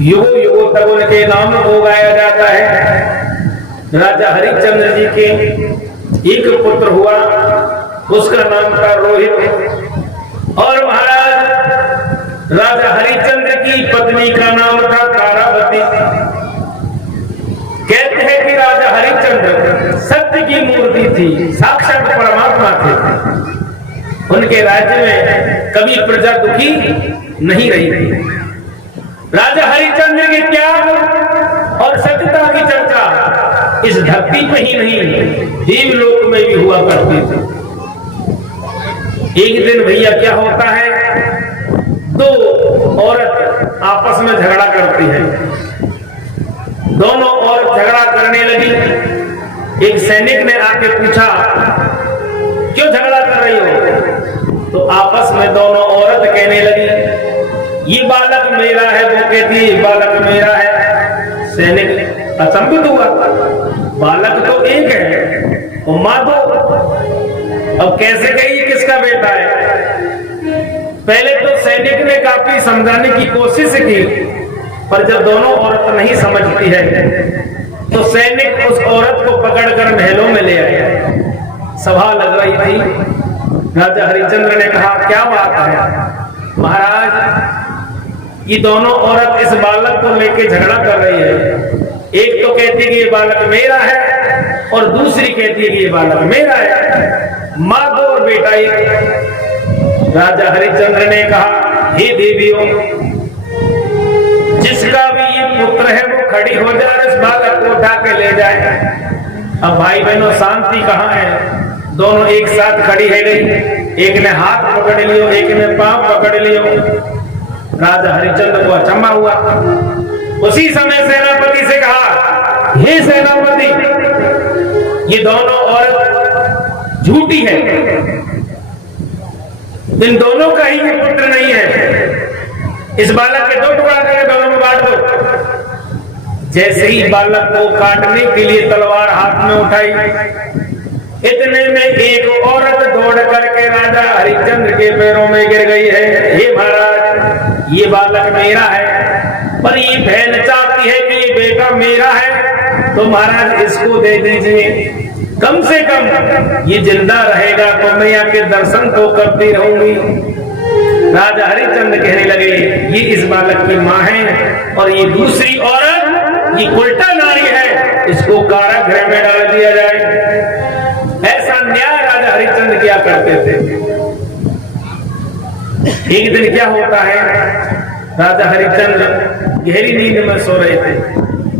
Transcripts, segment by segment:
युगों युगों तक उनके नाम को गाया जाता है। राजा हरिश्चंद्र जी के एक पुत्र हुआ, उसका नाम था रोहित। और महाराज राजा हरिश्चंद्र की पत्नी का नाम था तारावती। कहते हैं कि राजा हरिश्चंद्र सत्य की मूर्ति थी, साक्षात परमात्मा थे। उनके राज्य में कभी प्रजा दुखी नहीं रही थी। राजा हरिश्चंद्र के त्याग और सत्यता की चर्चा इस धरती पे ही नहीं, देवलोक में भी हुआ करती थी। एक दिन भैया क्या होता है, दो औरत आपस में झगड़ा करती है। दोनों औरत झगड़ा करने लगी। एक सैनिक ने आके पूछा, क्यों झगड़ा कर रही हो? तो आपस में दोनों औरत कहने लगी, ये बालक मेरा है, वो कहती ये बालक मेरा है। सैनिक अचंभित हुआ, बालक तो एक है और मां दो, अब कैसे कही किसका बेटा है? पहले तो सैनिक ने काफी समझाने की कोशिश की, पर जब दोनों औरत नहीं समझती है तो सैनिक उस औरत को पकड़कर महलों में ले आया। सभा लग रही थी। राजा हरिश्चंद्र ने कहा, क्या बात है? महाराज ये दोनों औरत इस बालक को लेकर झगड़ा कर रही है। एक तो कहती है कि ये बालक मेरा है और दूसरी कहती है कि ये बालक मेरा है। मां दो और बेटा एक। राजा हरिश्चंद्र ने कहा, हे देवियों, जिसका भी ये पुत्र है वो खड़ी हो जाए, इस बालक को उठा के ले जाए। अब भाई बहनों शांति कहाँ है? दोनों एक साथ खड़ी है गई, एक ने हाथ पकड़ लियो, एक ने पांव पकड़ लियो। राजा हरिश्चंद्र को अचंभा हुआ। उसी समय सेनापति से कहा, हे सेनापति, ये दोनों औरत झूठी है, इन दोनों का ही ये पुत्र नहीं है। इस बालक के दो टुकड़ा करके दोनों में बांट दो। जैसे ही बालक को काटने के लिए तलवार हाथ में उठाई, इतने में एक औरत दौड़ करके राजा हरिश्चंद्र के पैरों में गिर गई है। हे महाराज, ये बालक मेरा है, पर ये बहन चाहती है कि ये बेटा मेरा है, तो महाराज इसको दे दीजिए। कम से कम ये जिंदा रहेगा तो मैं यहाँ के दर्शन तो करती रहूंगी। राजा हरिश्चंद्र कहने लगे, ये इस बालक की माँ है और ये दूसरी औरत ये उल्टा नारी है, इसको कारागृह में डाल दिया जाए। ऐसा न्याय राजा हरिश्चंद्र किया करते थे। एक दिन क्या होता है, राजा हरिश्चंद्र गहरी नींद में सो रहे थे।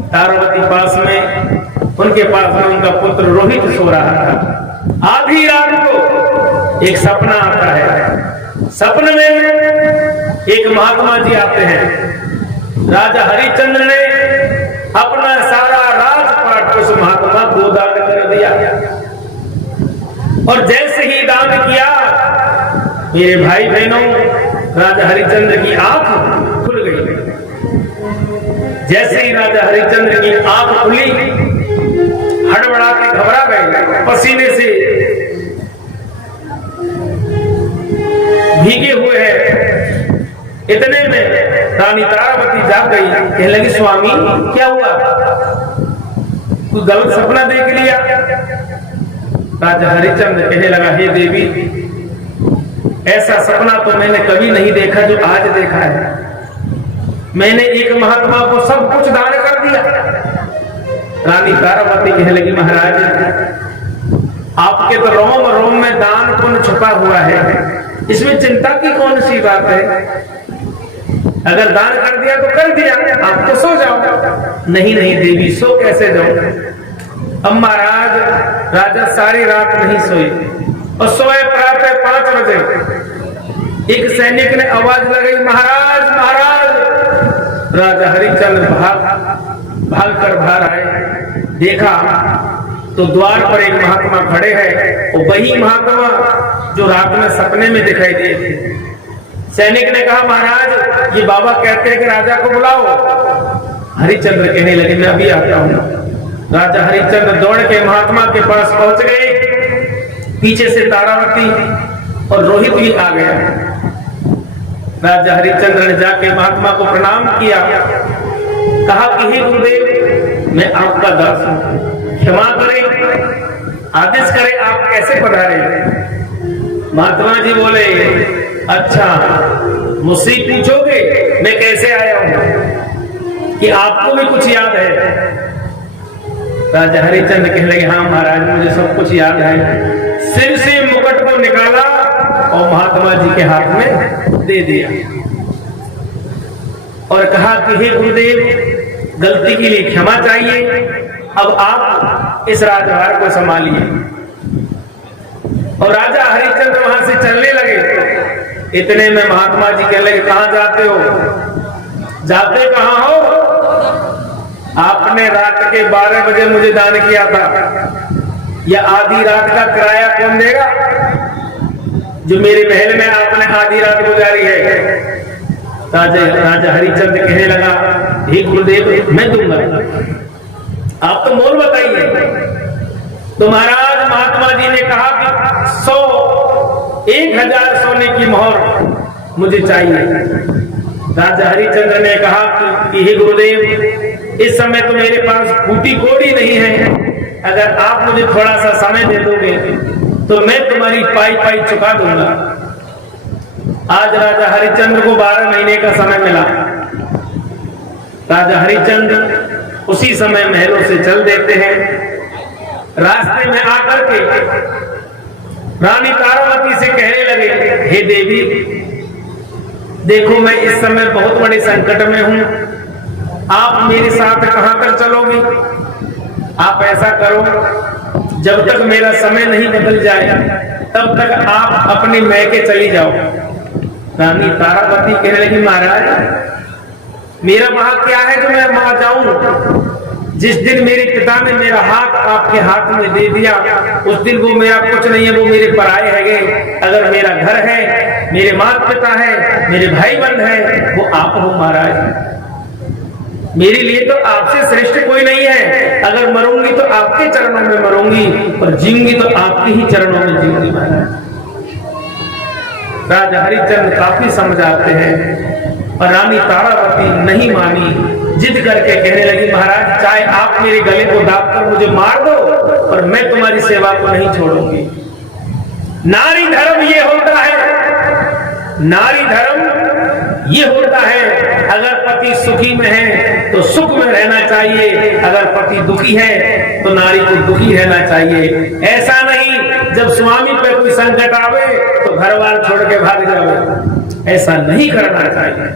तारावती पास में, उनके पास में उनका पुत्र रोहित सो रहा था। आधी रात को एक सपना आता है। सपने में एक महात्मा जी आते हैं। राजा हरिश्चंद्र ने अपना सारा राजपाट उस महात्मा को दान कर दिया, और जैसे ही दान किया, मेरे भाई बहनों, राजा हरिश्चंद्र की आंख खुल गई। जैसे ही राजा हरिश्चंद्र की आंख खुली, हड़बड़ा के घबरा गए, पसीने से भीगे हुए हैं। इतने में रानी तारावती जाग गई, कहने लगी, स्वामी क्या हुआ? कोई गलत सपना देख लिया? राजा हरिश्चंद्र कहने लगा, हे देवी, ऐसा सपना तो मैंने कभी नहीं देखा जो आज देखा है। मैंने एक महात्मा को सब कुछ दान कर दिया। रानी तारावती कहने लगी, महाराज आपके तो रोम रोम में दान पुण्य छुपा हुआ है, इसमें चिंता की कौन सी बात है? अगर दान कर दिया तो कर दिया, आप तो सो जाओ। नहीं नहीं देवी, सो कैसे जाओ? अब महाराज राजा सारी रात नहीं सोए और सोए प्रातः 5 बजे। एक सैनिक ने आवाज लगाई, महाराज महाराज। राजा हरिश्चंद्र भाग कर बाहर आए। देखा तो द्वार पर एक महात्मा खड़े हैं, और वही महात्मा जो रात में सपने में दिखाई दिए थे। सैनिक ने कहा, महाराज ये बाबा कहते हैं कि राजा को बुलाओ। हरिश्चंद्र कहने लगे, मैं अभी आता हूं। राजा हरिश्चंद्र दौड़ के महात्मा के पास पहुंच गए। पीछे से तारावती और रोहित भी आ गया। राजा हरिश्चंद्र ने जाके महात्मा को प्रणाम किया। कहा कि हे गुरुदेव, मैं आपका दास हूं, क्षमा करें, आदेश करें, आप कैसे पधारे? महात्मा जी बोले, अच्छा मुझसे पूछोगे मैं कैसे आया हूं, कि आपको भी कुछ याद है? राजा हरिश्चंद्र कहने लगे, हाँ महाराज, मुझे सब कुछ याद है। सिर से मुकुट को निकाला और महात्मा जी के हाथ में दे दिया और कहा कि हे गुरुदेव, गलती के लिए क्षमा चाहिए, अब आप इस राजभार को संभालिए। और राजा हरिश्चंद्र वहां से चलने लगे। इतने में महात्मा जी कहने लगे, कहां जाते हो? जाते कहां हो? आपने रात के 12 बजे मुझे दान किया था, या आधी रात का किराया कौन देगा जो मेरे महल में आपने आधी रात गुजारी है? राजा हरिश्चंद्र कहने लगा, हे गुरुदेव, मैं दूंगा, आप तो मोल बताइए। तो महाराज महात्मा जी ने कहा कि 1000 सोने की मोहर मुझे चाहिए। राजा हरिश्चंद्र ने कहा कि हे गुरुदेव, इस समय तो मेरे पास फूटी कोड़ी नहीं है, अगर आप मुझे थोड़ा सा समय दे दोगे तो मैं तुम्हारी पाई पाई चुका दूंगा। आज राजा हरिश्चंद्र को 12 महीने का समय मिला। राजा हरिश्चंद्र उसी समय महलों से चल देते हैं। रास्ते में आकर के रानी तारावती से कहने लगे, हे देवी, देखो मैं इस समय बहुत बड़े संकट में हूं, आप मेरे साथ कहां तक चलोगी? आप ऐसा करो, जब तक मेरा समय नहीं बदल जाए तब तक आप अपने मैके चली जाओ। रानी तारावती कहने लगी, महाराज मेरा वहां क्या है जो मैं वहां जाऊं? जिस दिन मेरे पिता ने मेरा हाथ आपके हाथ में दे दिया, उस दिन वो मेरा कुछ नहीं है, वो मेरे पराये है। अगर मेरा घर है, मेरे माता पिता है, मेरे भाई बंद है, वो आप हो महाराज। मेरे लिए तो आपसे श्रेष्ठ कोई नहीं है। अगर मरूंगी तो आपके चरणों में मरूंगी, और जीऊंगी तो आपके ही चरणों में जीऊंगी महाराज। राजा हरिश्चंद्र काफी समझाते हैं, और रानी तारावती नहीं मानी। जिद करके कहने लगी, महाराज चाहे आप मेरे गले को दाब कर मुझे मार दो, पर मैं तुम्हारी सेवा को नहीं छोड़ूंगी। नारी धर्म ये होता है, नारी धर्म ये होता है, अगर पति सुखी में है तो सुख में रहना चाहिए, अगर पति दुखी है तो नारी को दुखी रहना चाहिए। ऐसा नहीं जब स्वामी पे कोई संकट आवे तो घर बार छोड़ के भाग जावे, ऐसा नहीं करना चाहिए।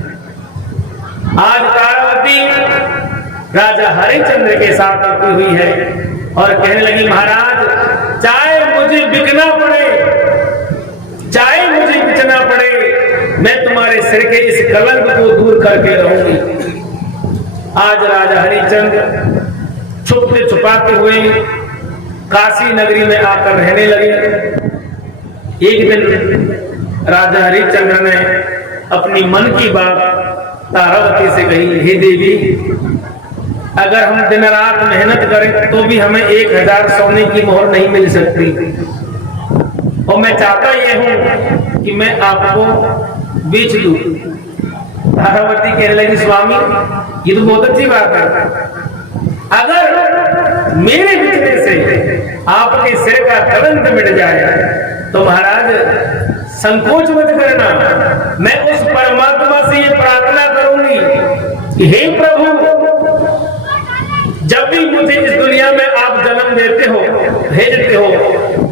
आज तारावती राजा हरिश्चंद्र के साथ रुकी हुई है और कहने लगी, महाराज चाहे मुझे बिकना पड़े, चाहे मुझे बिचना पड़े, मैं तुम्हारे सिर के इस कलंक को दूर करके रहूंगी। आज राजा हरिश्चंद्र छुपते छुपाते हुए काशी नगरी में आकर रहने लगे। एक दिन राजा हरिश्चंद्र ने अपनी मन की बात तारावती से कही, हे देवी, अगर हम दिन रात मेहनत करें तो भी हमें 1000 सोने की मोहर नहीं मिल सकती, और मैं चाहता ये हूं कि मैं आपको बेच दूं। तारावती कहने लगी, स्वामी ये तो बहुत अच्छी बात है, अगर मेरे बिकने से आपके सिर का कलंक मिट जाए तो महाराज संकोच मत करना, मैं उस परमात्मा से ये प्रार्थना करूंगी कि हे प्रभु, जब भी मुझे इस दुनिया में आप जन्म देते हो, भेजते हो,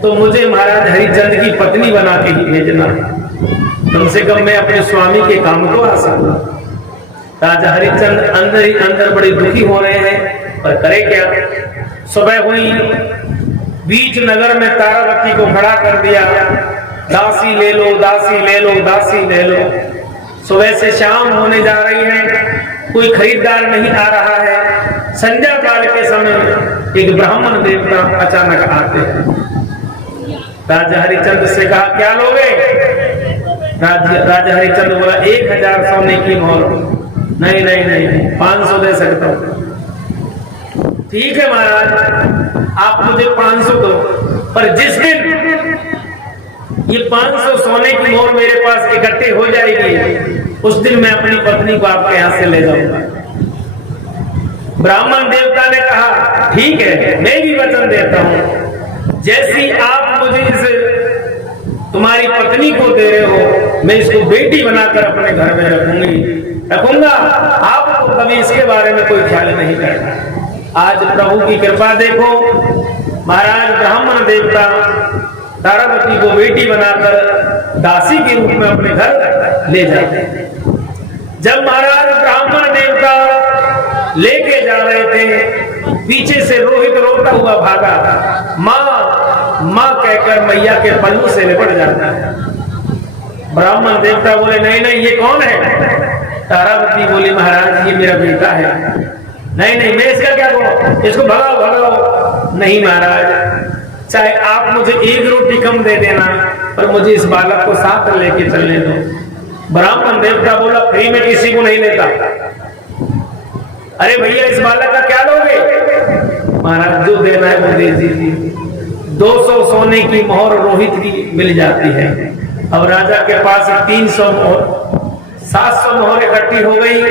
तो मुझे महाराज हरिश्चंद्र की पत्नी बना के ही भेजना, कम से कम मैं अपने स्वामी के काम को आ सकूं। राजा हरिश्चंद्र अंदर ही अंदर बड़े दुखी हो रहे हैं, पर करे क्या। सुबह हुई, बीच नगर में तारावती को खड़ा कर दिया, दासी ले लो, दासी ले लो, दासी ले लो। सुबह से शाम होने जा रही है, कोई खरीदार नहीं आ रहा है। संध्या काल के समय एक ब्राह्मण देवता अचानक आते हैं। राजा हरिश्चंद्र से कहा, क्या लोगे? राजा हरिश्चंद्र बोला, 1000 सोने की मोहर। नहीं नहीं नहीं, 500 दे सकता हूं। ठीक है महाराज, आप मुझे 500 दो, पर जिस दिन ये 500 सोने की मोहर मेरे पास इकट्ठे हो जाएगी, उस दिन मैं अपनी पत्नी को आपके यहां से ले जाऊंगा। ब्राह्मण देवता ने कहा ठीक है, मैं भी वचन देता हूं, जैसी आप मुझे इस तुम्हारी पत्नी को दे रहे हो, मैं इसको बेटी बनाकर अपने घर में रखूंगा, आपको कभी इसके बारे में कोई ख्याल नहीं करना। आज प्रभु की कृपा देखो, महाराज ब्राह्मण देवता तारावती को बेटी बनाकर दासी के रूप में अपने घर ले जाते। जब महाराज ब्राह्मण देवता लेके जा रहे थे, पीछे से रोहित रोता हुआ भागा, माँ माँ कहकर मैया के पल्लू से लिपट जाता है। ब्राह्मण देवता बोले नहीं नहीं, ये कौन है? तारावती बोली महाराज ये मेरा बेटा है। नहीं नहीं, मैं इसका क्या करूं, इसको भगाओ भगाओ। नहीं महाराज, चाहे आप मुझे एक रोटी कम दे देना, पर मुझे इस बालक को साथ लेके चलने दो। ब्राह्मण देवता बोला फ्री में किसी को नहीं लेता। अरे भैया इस बालक का क्या लोगे? महाराज जो देना है वो दे दीजिए। 200 सोने की मोहर रोहित की मिल जाती है। अब राजा के पास 300 मोहर, 700 मोहर इकट्ठी हो गई।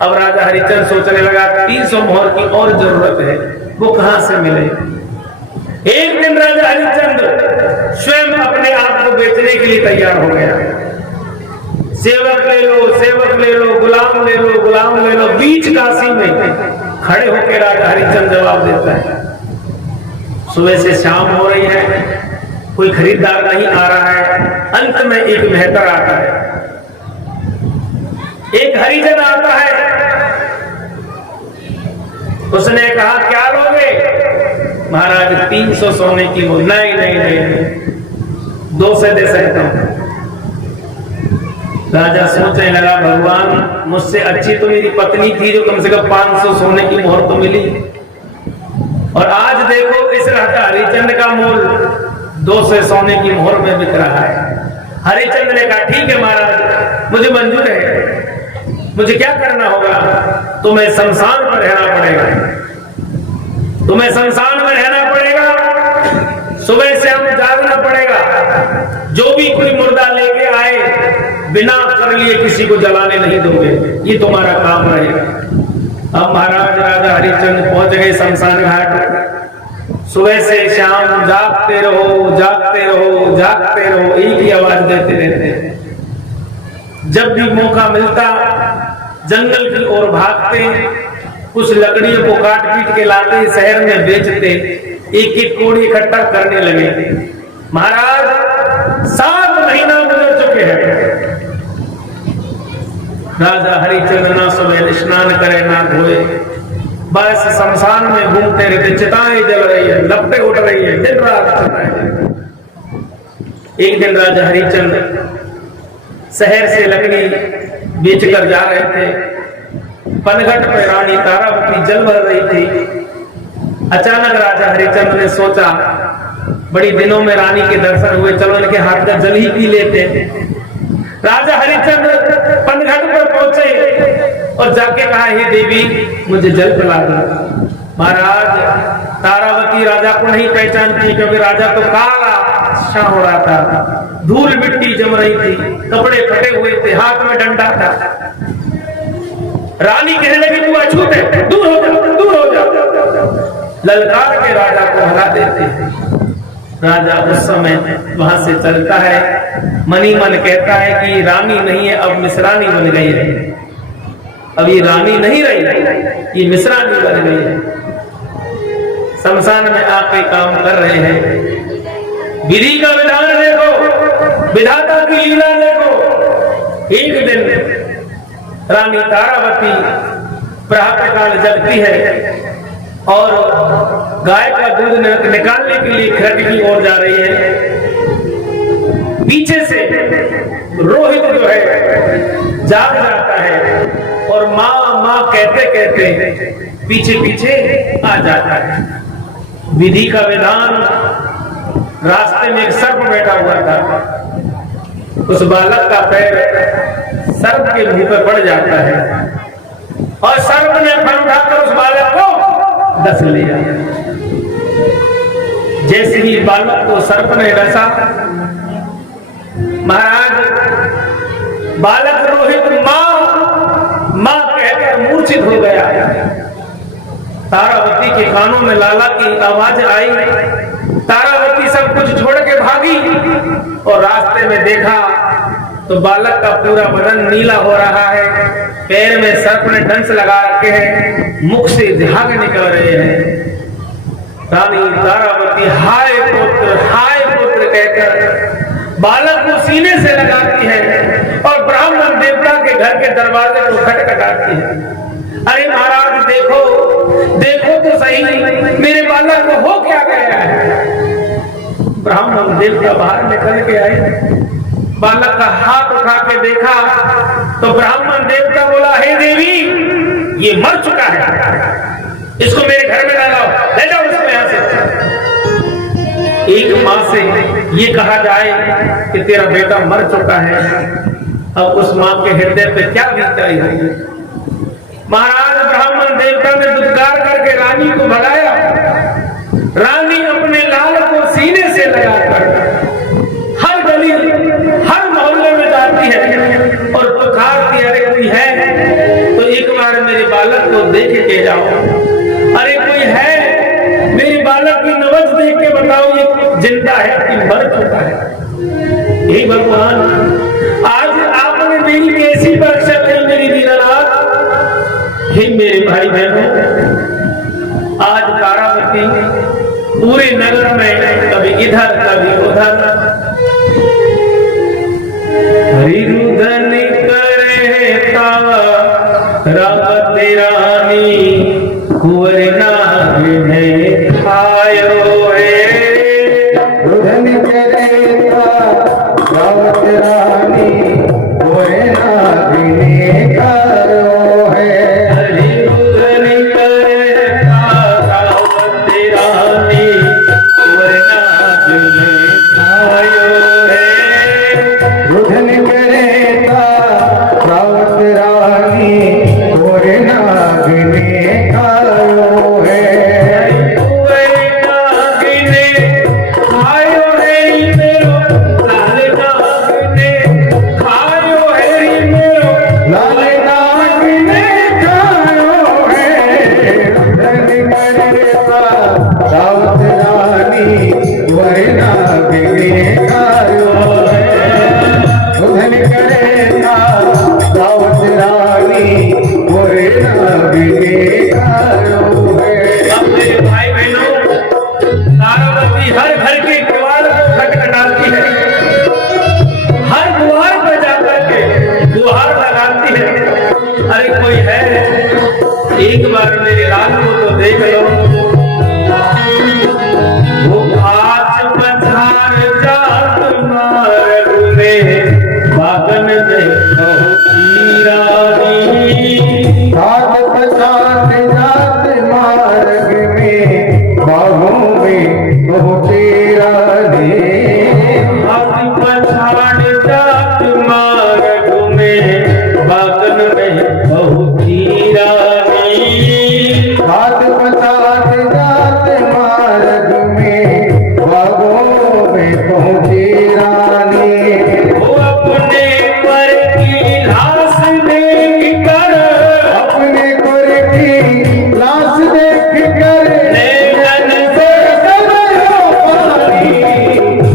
अब राजा हरिचंद सोचने लगा 300 मोहर की और जरूरत है, वो कहां से मिले। एक दिन राजा हरिचंद स्वयं अपने आप को बेचने के लिए तैयार हो गया। सेवक ले लो, सेवक ले लो, गुलाम ले लो, गुलाम ले लो। बीच काशी में खड़े होकर राजा हरिचंद जवाब देता है। सुबह से शाम हो रही है, कोई खरीदार नहीं आ रहा है। अंत में एक मेहतर आता है, एक हरिजन आता है। उसने कहा क्या लोगे? महाराज 300 सोने की मोहर। नहीं नहीं नहीं, 2 से दे सकता हूं। राजा सोचने लगा भगवान, मुझसे अच्छी तो मेरी पत्नी थी जो कम से कम 500 सोने की मोहर तो मिली, और आज देखो इस राजा हरिचंद का मूल 200 सोने की मोहर में बिक रहा है। हरिचंद ने कहा ठीक है महाराज, मुझे मंजूर है। मुझे क्या करना होगा? तुम्हें शमशान में रहना पड़ेगा, तुम्हें शमशान में रहना पड़ेगा, सुबह से हम जागना पड़ेगा। जो भी कोई मुर्दा लेके आए बिना कर लिए किसी को जलाने नहीं दोगे, ये तुम्हारा काम रहेगा। अब महाराज राजा हरिचंद पहुंच गए शमशान घाट। सुबह से शाम जागते रहो, जागते रहो, जागते रहो, एक ही आवाज देते रहते। जब भी मौका मिलता जंगल की ओर भागते, कुछ लकड़ियों को काट पीट के लाते, शहर में बेचते, एक एक कोड़ी इकट्ठा करने लगे। महाराज 7 महीना गुजर चुके हैं। राजा हरिचंद ना सुबह स्नान करे ना धोए, बस शमशान में घूमते रहते। चिताएं जल रही है, लपटें उठ रही है, दिन रात चिताएं। एक दिन राजा हरिचंद शहर से लकड़ी बेचकर जा रहे थे। पनघट में रानी तारावती जल भर रही थी। अचानक राजा हरिचंद ने सोचा बड़ी दिनों में रानी के दर्शन हुए, चलो इनके हाथ का जल ही पी लेते। राजा हरिचंद पनघट पर पहुंचे और जाके कहा हे देवी मुझे जल पिला दो। महाराज तारावती राजा को नहीं पहचानती, क्योंकि राजा तो काला शाह हो रहा था, धूल मिट्टी जम रही थी, कपड़े फटे हुए थे, हाथ में डंडा था। रानी कहने लगी तू अछूत है, दूर हो जा, दूर हो जा। ललकार के राजा को हरा देते हैं। राजा उस समय वहां से चलता है, मनी मन कहता है कि रानी नहीं है, अब मिसरानी बन गई है। अब ये रानी नहीं रही, ये मिसरानी बन गई है। शमशान में आके काम कर रहे हैं। विधि का विधान देखो, विधाता की लीला देखो। एक दिन रानी तारावती प्रातःकाल जगती है और गाय का दूध निकालने के लिए खट की ओर जा रही है। पीछे से रोहित जो है जाग जाता है और माँ माँ कहते कहते पीछे पीछे आ जाता है। विधि का विधान, रास्ते में एक सर्प बैठा हुआ था। उस बालक का पैर सर्प के मुंह पर पड़ जाता है और सर्प ने फन उठाकर उस बालक को डस लिया। जैसे ही बालक को सर्प ने डसा, महाराज बालक रोहित माँ माँ कहकर मूर्छित हो गया। तारावती के कानों में लाला की आवाज आई। तारावती सब कुछ छोड़ के भागी और रास्ते में देखा तो बालक का पूरा बदन नीला हो रहा है, पैर में सर्प ने डंस लगा रखे हैं, मुख से झाग निकल रहे हैं। रानी तारावती हाय पुत्र कहकर बालक को सीने से लगाती है और ब्राह्मण देवता के घर के दरवाजे को खटखटाती है। अरे महाराज देखो तो सही, मेरे बालक को हो क्या गया है। ब्राह्मण देवता बाहर निकल के आए, बालक का हाथ उठा के देखा तो ब्राह्मण देवता बोला, हे देवी ये मर चुका है, इसको मेरे घर में डालो, ले जाओ इसको यहां से। एक मां से ये कहा जाए कि तेरा बेटा मर चुका है, अब उस मां के हृदय पे क्या बीताई होगी। महाराज ब्राह्मण देवता ने दुत्कार करके रानी को भगाया। रानी अपने लाल को सीने से लगाकर हर गली हर मोहल्ले में जाती है और पुकारती, अरे कोई है तो एक बार मेरे बालक को देख के जाओ, अरे कोई है मेरे बालक की नब्ज देख के बताओ ये जिंदा है कि मर चुका है। हे भगवान, आज आपने मेरी कैसी परीक्षा की मेरी दीनानाथ। हे मेरे भाई बहनों, आज तारावती पूरे नगर में कभी इधर कभी उधर हरिरुधन करे तारावती रानी कुंवर नाग ने खायो है। रुधन करे तारावती रानी कुंवर नाग ने खायो है। हरिरुधन करे तारावती रानी कुंवर नाग ने खायो है। रुधन करे तारावती रानी कुंवर नाग ने खायो है। कुंवर नाग ने खायो है मेरो लाल नाग ने खायो है मेरो लाल नाग ने खायो है। रुधन करे तारावती रानी कुंवर नाग ने खायो है। रुधन करे तारावती रानी कुंवर नाग ने खायो है। अब मेरे भाई बहनों, तारावती हर घर के द्वार को खटखटाती है, हर द्वार पर जाकर के गुहार लगाती है, अरे कोई है एक बार मेरे लाल को तो देख लो। वो आज पछाड़ जात मार्ग में बागन देखो रानी। आज पछाड़ जात मार्ग में बागों में पहुंची रानी। आज पछाड़ जात मार्ग में बागन में पहुंची रानी। आज पछाड़ जात मार्ग में बागों में पहुंची रानी। वो अपने पर की लाश देख कर, अपने पर की लाश देख कर नैनन से सबरो पानी।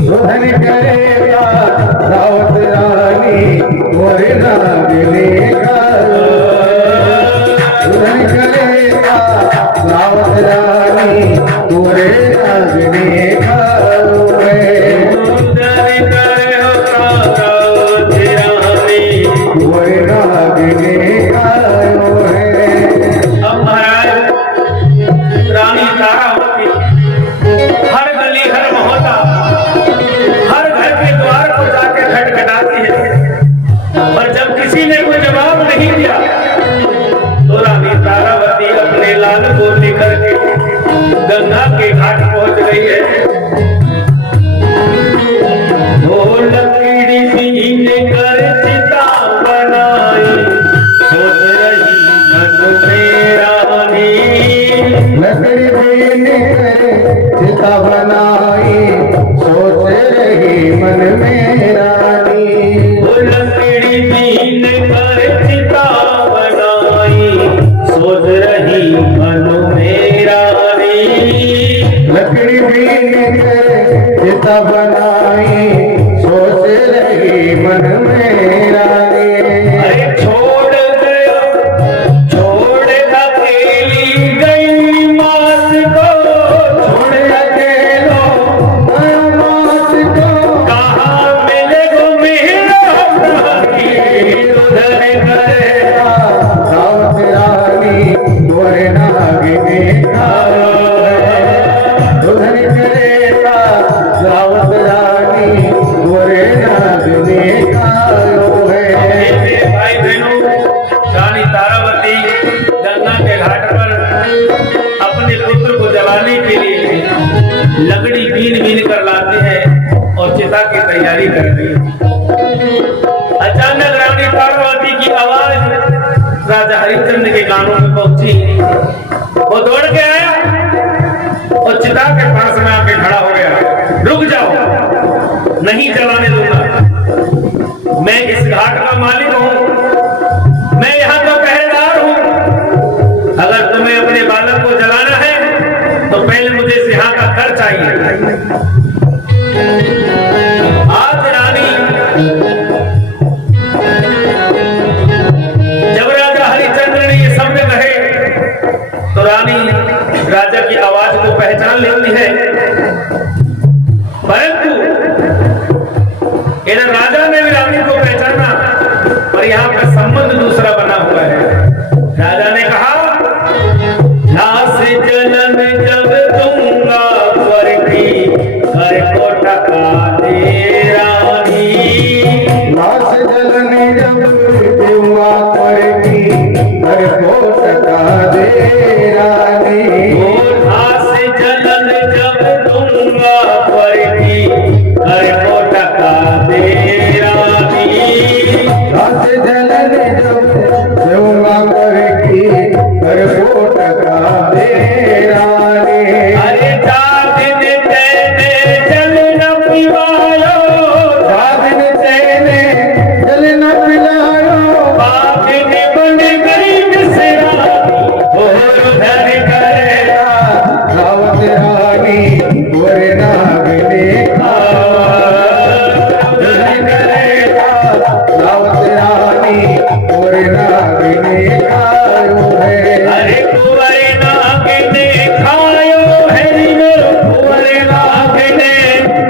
रुधन करे तारावती रानी कुंवर नाग ने खायो। रुधन करे तारावती रानी कुंवर नाग ने खायो है। रुधन करे तारावती रानी कुंवर नाग ने खायो है। अब महाराज रानी तारावती हर गली हर मोहल्ला हर घर के द्वार को जाके खटखटाती है, पर जब किसी ने कोई जवाब नहीं दिया तो रानी तारावती अपने लाल को लेकर के गंगा के घाट पहुंच गई है। वो लकड़ी बीन कर चिता बनाई, सोच रही मन में रानी। लकड़ी बीन कर चिता बनाई, सोच रही मन में रानी। वो लकड़ी बीन कर चिता बनाई, सोच रही मन में है रानी। अरे छोड़ गया, छोड़ अकेली गई मात को, छोड़ अकेलो मात को, कहाँ मिले गो मेरा रानी, उधर करेगा रावत रानी गोरे नागिने खायो है। दुल्हन करेगा रावत रानी गोरे नागिने खायो है। मेरे भाई बहनों, रानी तारावती गंगा के घाट पर अपने पुत्र को जलाने के लिए लकड़ी बीन बीन कर लाते हैं और चिता की तैयारी करते हैं। अचानक रानी तारावती की आवाज राजा हरिश्चंद्र के कानों में पहुंची। वो दौड़ के आया और चिता के पास में आके खड़ा हो गया। रुक जाओ, नहीं जलाने दूंगा। मैं इस घाट का मालिक हूं, मैं यहाँ का पहरेदार हूं। अगर तुम्हें अपने बालक को जलाना है तो पहले मुझे इस यहाँ का घर चाहिए। आज रानी, जब राजा हरिश्चंद्र ने ये शब्द कहे तो रानी राजा की आवाज को पहचान लेती है, परंतु इधर राजा ने भी रानी को पहचाना, पर यहाँ पर संबंध दूसरा बना हुआ है। राजा ने कहा, लाश जलन जब दूंगा स्वर्गी घर को टका दे रानी। लाश जलने जब दूंगा पड़ेगी घर को टका दे रानी। ओ लाश जलन जब दूंगा स्वर्गी घर को टका दे रानी। लाश जलने जब दूंगा पड़ेगी घर को टका दे रानी। अरे जातिन तेने जल न पिवायो, साधन तेने जल न पिलायो। बागिन बन गई बिसरानी, और उधर करेगा रावत रानी गोरे नागिने उधर करेगा। रावत रानी गोरे नागिने खायो है। अरे कुंवर नागिने खायो है मेरो, कुंवर नागिने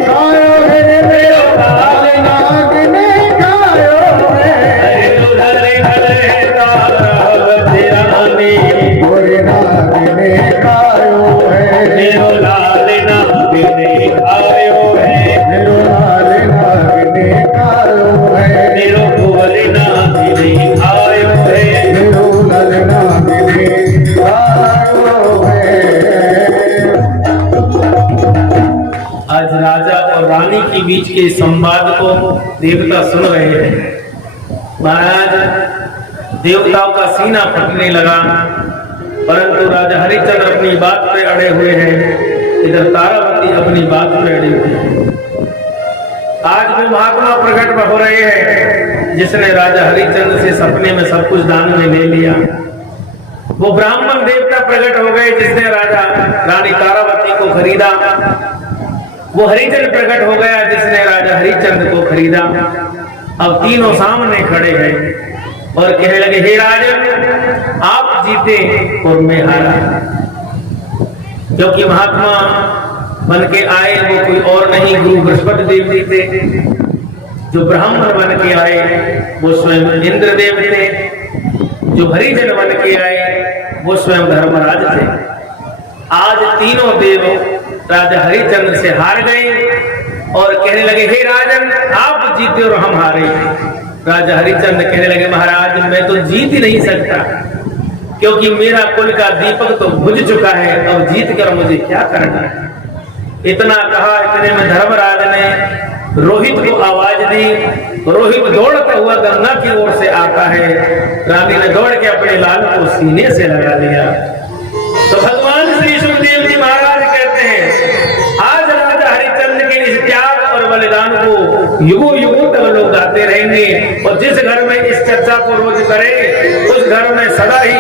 खायो है मेरो लाल नागिने खायो है। अरे उधर करेगा रावत रानी, गोरे नागिने खायो है। मेरो लाल नागिने आयो है, मेरो लाल नागिने खायो है। मेरो कुंवर नागिने आयो है। मेरो लाल नागिने खायो है। आज राजा और रानी के बीच के संवाद को देवता सुन रहे हैं। महाराज, देवताओं का सीना फटने लगा, परंतु राजा हरिश्चंद्र अपनी बात पे अड़े हुए हैं। इधर तारावती अपनी बात पे अड़ी हुई है। आज वो महात्मा प्रकट हो रहे हैं जिसने राजा हरिश्चंद्र से सपने में सब कुछ दान में ले लिया। वो ब्राह्मण देवता प्रकट हो गए जिसने राजा रानी तारावती को खरीदा। वो हरिचंद्र प्रकट हो गया जिसने राजा हरिश्चंद्र को खरीदा। अब तीनों सामने खड़े हैं और कहने लगे, हे राजन, आप जीते और मैं हारा। क्योंकि महात्मा बन के आए वो कोई और नहीं, गुरु बृहस्पति देव जी थे। जो ब्राह्मण बन के आए वो स्वयं इंद्र देव थे। जो हरिजन बन के आए वो स्वयं धर्मराज थे। आज तीनों देव राजा हरिश्चंद्र से हार गए और कहने लगे, हे राजन, आप जीते और हम हारे। राजा हरिश्चंद्र कहने लगे, महाराज, मैं तो जीत ही नहीं सकता, क्योंकि मेरा कुल का दीपक तो बुझ चुका है। अब जीत कर मुझे क्या करना है। इतना कहा, इतने में धर्मराज ने रोहित को आवाज दी। रोहित दौड़ता हुआ गंगा की ओर से आता है। रानी ने दौड़ के अपने लाल को सीने से लगा लिया। तो भगवान श्री सुखदेव जी महाराज कहते हैं, आज राजा हरिश्चंद्र के इस त्याग और बलिदान को युगों युगों तक लोग गाते रहेंगे। और जिस घर में इस चर्चा को रोज करे उस घर में सदा ही